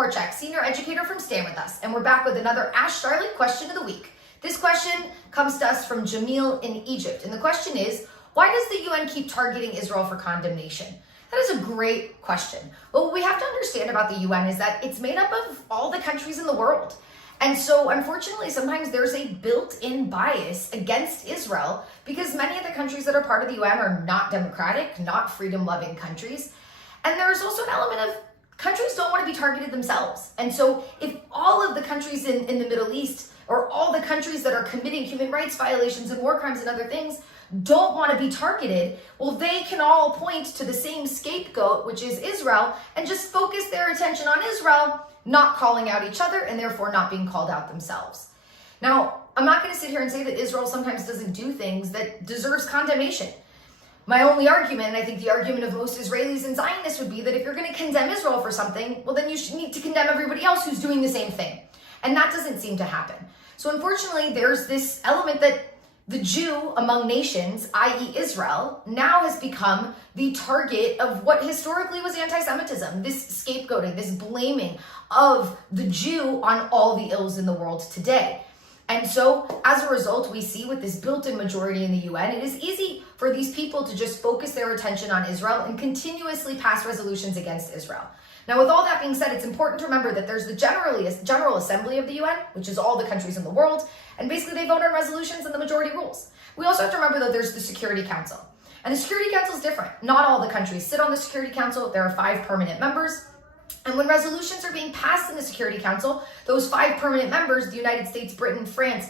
Korchak, Senior Educator from Stand With Us, and we're back with another Ask Charlotte question of the week. This question comes to us from Jamil in Egypt, and the question is, why does the UN keep targeting Israel for condemnation? That is a great question. But what we have to understand about the UN is that it's made up of all the countries in the world. And so, unfortunately, sometimes there's a built-in bias against Israel because many of the countries that are part of the UN are not democratic, not freedom-loving countries. And there's also an element of countries don't want to be targeted themselves. And so if all of the countries in the Middle East or all the countries that are committing human rights violations and war crimes and other things don't want to be targeted, well, they can all point to the same scapegoat, which is Israel, and just focus their attention on Israel, not calling out each other and therefore not being called out themselves. Now, I'm not going to sit here and say that Israel sometimes doesn't do things that deserves condemnation. My only argument, and I think the argument of most Israelis and Zionists would be that if you're going to condemn Israel for something, well, then you should need to condemn everybody else who's doing the same thing. And that doesn't seem to happen. So unfortunately, there's this element that the Jew among nations, i.e. Israel, now has become the target of what historically was anti-Semitism, this scapegoating, this blaming of the Jew on all the ills in the world today. And so, as a result, we see with this built-in majority in the UN, it is easy for these people to just focus their attention on Israel and continuously pass resolutions against Israel. Now, with all that being said, it's important to remember that there's the General Assembly of the UN, which is all the countries in the world, and basically they vote on resolutions and the majority rules. We also have to remember that there's the Security Council. And the Security Council is different. Not all the countries sit on the Security Council. There are 5 permanent members. And when resolutions are being passed in the Security Council, those 5 permanent members, the United States, Britain, France,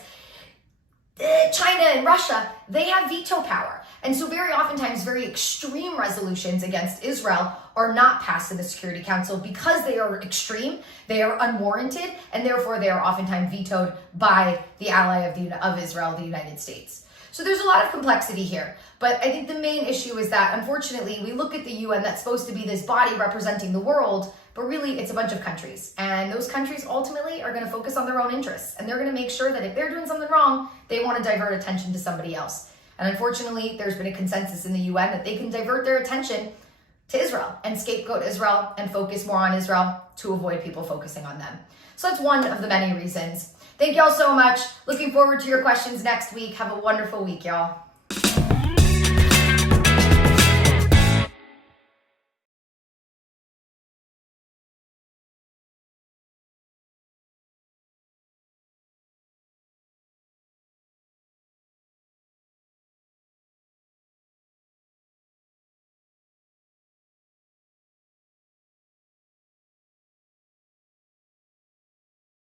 China, and Russia, they have veto power. And so very oftentimes, very extreme resolutions against Israel are not passed in the Security Council because they are extreme, they are unwarranted, and therefore they are oftentimes vetoed by the ally of Israel, the United States. So there's a lot of complexity here, but I think the main issue is that, unfortunately, we look at the UN that's supposed to be this body representing the world, but really it's a bunch of countries. And those countries ultimately are going to focus on their own interests, and they're going to make sure that if they're doing something wrong, they want to divert attention to somebody else. And unfortunately, there's been a consensus in the UN that they can divert their attention to Israel and scapegoat Israel and focus more on Israel to avoid people focusing on them. So that's one of the many reasons. Thank y'all so much. Looking forward to your questions next week. Have a wonderful week, y'all.